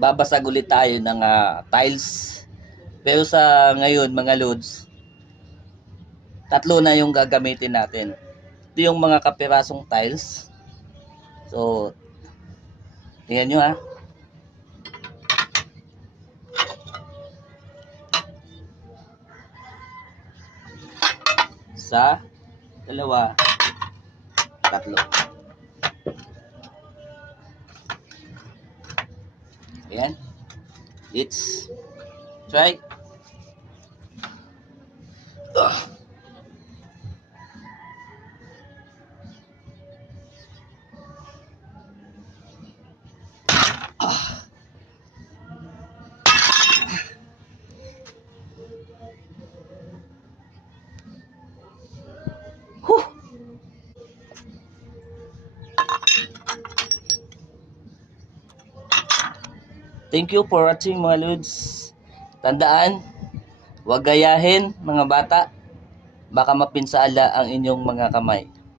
babasag ulit tayo ng tiles. Pero sa ngayon mga lods, tatlo na yung gagamitin natin. Ito yung mga kapirasong tiles. So, tingnan nyo ha. Isa, dalawa, tatlo. Ayan. Let's try. Thank you for watching mga lods. Tandaan, huwag gayahin mga bata. Baka mapinsala ang inyong mga kamay.